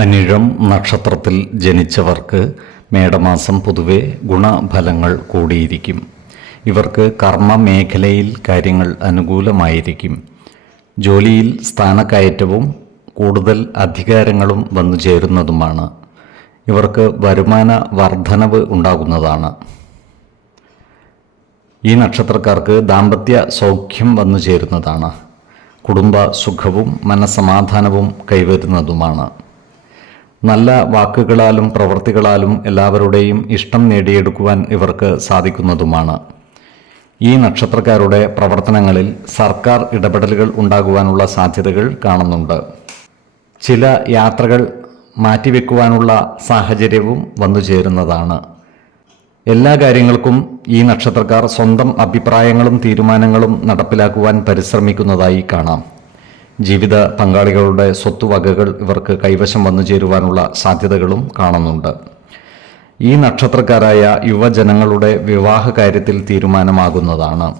അനിഴം നക്ഷത്രത്തിൽ ജനിച്ചവർക്ക് മേടമാസം പൊതുവെ ഗുണഫലങ്ങൾ കൂടിയിരിക്കും. ഇവർക്ക് കർമ്മ മേഖലയിൽ കാര്യങ്ങൾ അനുകൂലമായിരിക്കും. ജോലിയിൽ സ്ഥാനക്കയറ്റവും കൂടുതൽ അധികാരങ്ങളും വന്നു ചേരുന്നതുമാണ്. ഇവർക്ക് വരുമാന വർധനവ് ഉണ്ടാകുന്നതാണ്. ഈ നക്ഷത്രക്കാർക്ക് ദാമ്പത്യ സൗഖ്യം വന്നു ചേരുന്നതാണ്. കുടുംബ സുഖവും മനസമാധാനവും കൈവരുന്നതുമാണ്. നല്ല വാക്കുകളാലും പ്രവൃത്തികളാലും എല്ലാവരുടെയും ഇഷ്ടം നേടിയെടുക്കുവാൻ ഇവർക്ക് സാധിക്കുന്നതുമാണ്. ഈ നക്ഷത്രക്കാരുടെ പ്രവർത്തനങ്ങളിൽ സർക്കാർ ഇടപെടലുകൾ ഉണ്ടാകുവാനുള്ള സാധ്യതകൾ കാണുന്നുണ്ട്. ചില യാത്രകൾ മാറ്റിവെക്കുവാനുള്ള സാഹചര്യവും വന്നു ചേരുന്നതാണ്. എല്ലാ കാര്യങ്ങൾക്കും ഈ നക്ഷത്രക്കാർ സ്വന്തം അഭിപ്രായങ്ങളും തീരുമാനങ്ങളും നടപ്പിലാക്കുവാൻ പരിശ്രമിക്കുന്നതായി കാണാം. ജീവിത പങ്കാളികളുടെ സ്വത്തുവകകൾ ഇവർക്ക് കൈവശം വന്നു ചേരുവാനുള്ള സാധ്യതകളും കാണുന്നുണ്ട്. ഈ നക്ഷത്രക്കാരായ യുവജനങ്ങളുടെ വിവാഹ കാര്യത്തിൽ തീരുമാനമാകുന്നതാണ്.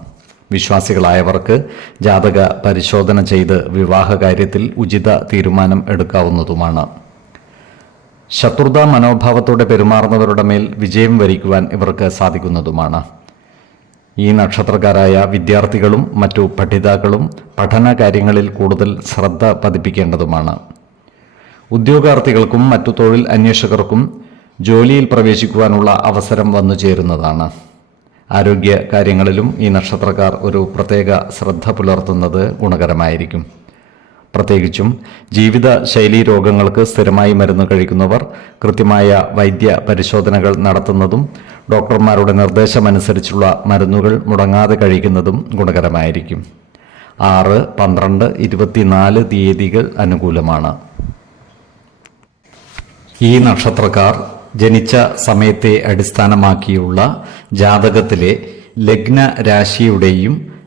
വിശ്വാസികളായവർക്ക് ജാതക പരിശോധന ചെയ്ത് വിവാഹ കാര്യത്തിൽ ഉചിത തീരുമാനം എടുക്കാവുന്നതുമാണ്. ശത്രുതാ മനോഭാവത്തോടെ പെരുമാറുന്നവരുടെ മേൽ വിജയം വരിക്കുവാൻ ഇവർക്ക് സാധിക്കുന്നതുമാണ്. ഈ നക്ഷത്രക്കാരായ വിദ്യാർത്ഥികളും മറ്റു പഠിതാക്കളും പഠന കാര്യങ്ങളിൽ കൂടുതൽ ശ്രദ്ധ പതിപ്പിക്കേണ്ടതുമാണ്. ഉദ്യോഗാർത്ഥികൾക്കും മറ്റു തൊഴിൽ അന്വേഷകർക്കും ജോലിയിൽ പ്രവേശിക്കുവാനുള്ള അവസരം വന്നു ചേരുന്നതാണ്. ആരോഗ്യ കാര്യങ്ങളിലും ഈ നക്ഷത്രക്കാർ ഒരു പ്രത്യേക ശ്രദ്ധ പുലർത്തുന്നത് ഗുണകരമായിരിക്കും. പ്രത്യേകിച്ചും ജീവിത ശൈലീ രോഗങ്ങൾക്ക് സ്ഥിരമായി മരുന്ന് കഴിക്കുന്നവർ കൃത്യമായ വൈദ്യ പരിശോധനകൾ നടത്തുന്നതും ഡോക്ടർമാരുടെ നിർദ്ദേശമനുസരിച്ചുള്ള മരുന്നുകൾ മുടങ്ങാതെ കഴിക്കുന്നതും ഗുണകരമായിരിക്കും. ആറ് പന്ത്രണ്ട് ഇരുപത്തിനാല് തീയതികൾ അനുകൂലമാണ്. ഈ നക്ഷത്രക്കാർ ജനിച്ച സമയത്തെ അടിസ്ഥാനമാക്കിയുള്ള ജാതകത്തിലെ ലഗ്ന രാശിയുടെയും